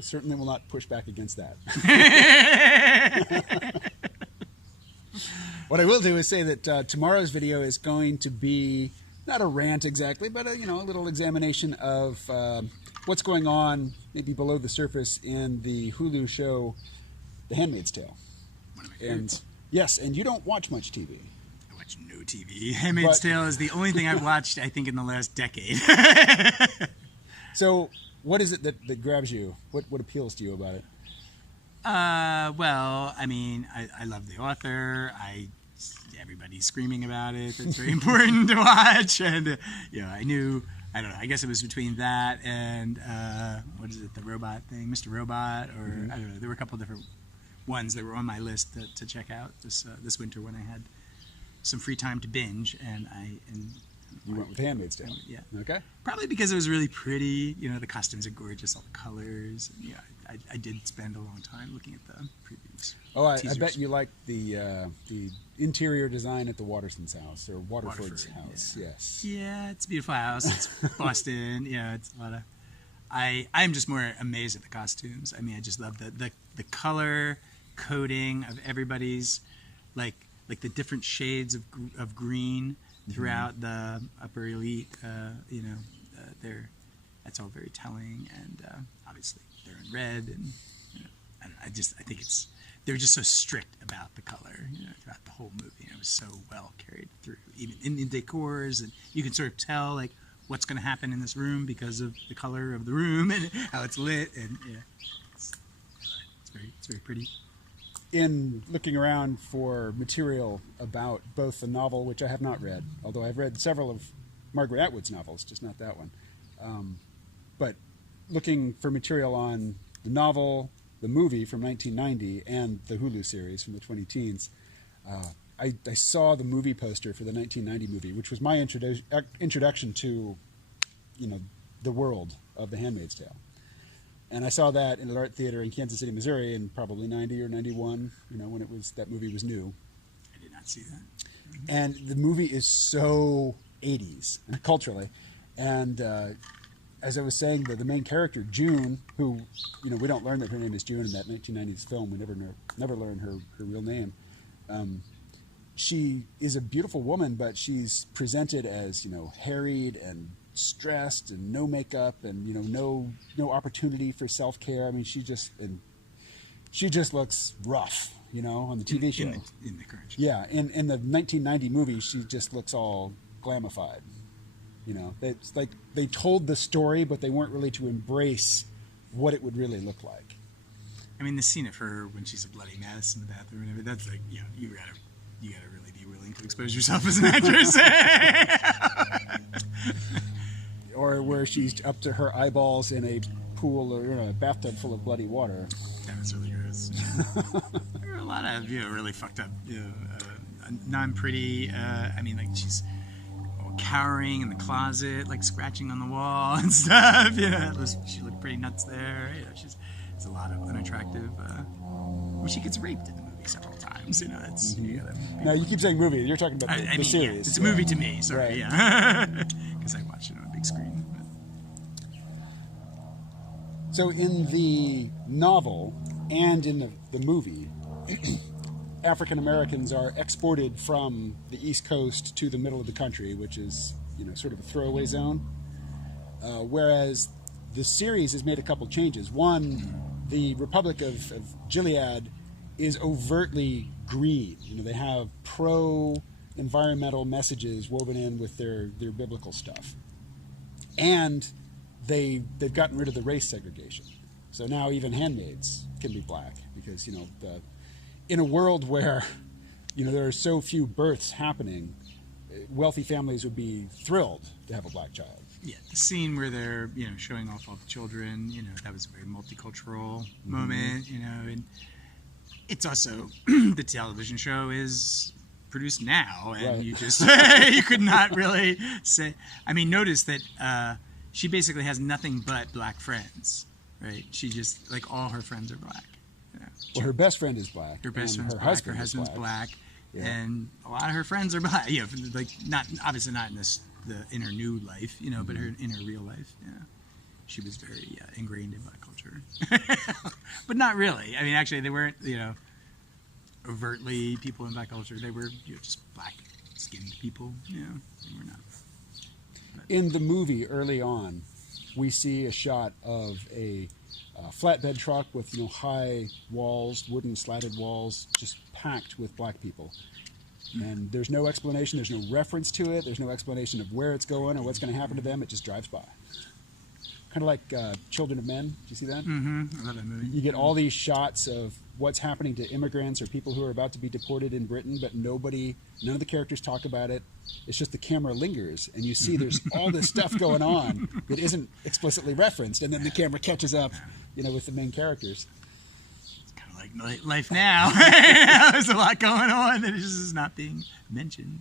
I certainly will not push back against that. What I will do is say that tomorrow's video is going to be not a rant exactly, but a little examination of what's going on maybe below the surface in the Hulu show, The Handmaid's Tale. And yes, and you don't watch much TV. I watch no TV. Handmaid's Tale is the only thing I've watched, I think, in the last decade. So, what is it that grabs you? What appeals to you about it? Well, I mean, I love the author. Everybody's screaming about it. It's very important to watch. And, I don't know, I guess it was between that and, what is it, the robot thing, Mr. Robot, or, I don't know, there were a couple of different ones that were on my list to check out this winter when I had some free time to binge, and you went with Handmaid's Tale. Yeah. Okay. Probably because it was really pretty. The costumes are gorgeous, all the colors. And, I did spend a long time looking at the previews. Oh, I bet you liked the interior design at the Waterson's house, or Waterford's house. Yeah. Yes. Yeah, it's a beautiful house. It's Boston. It's a lot of. I'm just more amazed at the costumes. I mean, I just love the color coding of everybody's, like the different shades of green throughout the upper elite. That's all very telling, and obviously they're in red, and I think they're just so strict about the color throughout the whole movie. It was so well carried through, even in the decors, and you can sort of tell like what's going to happen in this room because of the color of the room and how it's lit, and it's very pretty. In looking around for material about both the novel, which I have not read, although I've read several of Margaret Atwood's novels, just not that one, but looking for material on the novel, the movie from 1990, and the Hulu series from the 20-teens, I saw the movie poster for the 1990 movie, which was my introduction to, the world of The Handmaid's Tale. And I saw that in an art theater in Kansas City, Missouri, in probably 90 or 91, when that movie was new. I did not see that. Mm-hmm. And the movie is so 80s, culturally. And as I was saying, the main character, June, who, we don't learn that her name is June in that 1990s film. We never learn her real name. She is a beautiful woman, but she's presented as, harried and stressed and no makeup and no opportunity for self-care. I mean, she just looks rough, on the TV show. In the current show. Yeah, in the 1990 movie, she just looks all glamified. It's like they told the story, but they weren't really to embrace what it would really look like. I mean, the scene of her when she's a bloody mess in the bathroom and everything, that's like, you gotta really be willing to expose yourself as an actress. Or where she's up to her eyeballs in a pool or in a bathtub full of bloody water. That was really gross. There are a lot of really fucked up, non-pretty. I mean, like she's all cowering in the closet, like scratching on the wall and stuff. She looked pretty nuts there. There's a lot of unattractive. Well, she gets raped in the movie several times. That's. Now you keep saying movie. You're talking about the series. Yeah, it's a movie to me. Sorry, right. Yeah, because I watched it on a big screen. So in the novel and in the movie, African Americans are exported from the East Coast to the middle of the country, which is sort of a throwaway zone. Whereas the series has made a couple changes. One, the Republic of Gilead is overtly green. They have pro-environmental messages woven in with their biblical stuff. And they've gotten rid of the race segregation. So now even handmaids can be black because, in a world where, there are so few births happening, wealthy families would be thrilled to have a black child. Yeah, the scene where they're, showing off all the children, that was a very multicultural moment, and it's also, the television show is produced now, and right. you just, you could not really say, notice that she basically has nothing but black friends, right? She just, all her friends are black. Well, her best friend is black. Her best friend's black, her husband's black, yeah. And a lot of her friends are black. Not obviously not in this. In her new life, but in her real life, she was very ingrained in black culture. But not really. I mean, actually, they weren't, overtly people in black culture. They were just black-skinned people. They were not. But. In the movie, early on, we see a shot of a flatbed truck with high walls, wooden slatted walls, just packed with black people. And there's no explanation, there's no reference to it, there's no explanation of where it's going or what's going to happen to them. It just drives by. Kind of like Children of Men. Do you see that? Mm-hmm. I love that movie. You get all these shots of what's happening to immigrants or people who are about to be deported in Britain, but none of the characters talk about it. It's just the camera lingers, and you see there's all this stuff going on that isn't explicitly referenced, and then the camera catches up, with the main characters. It's kind of like life now. There's a lot going on that is just not being mentioned.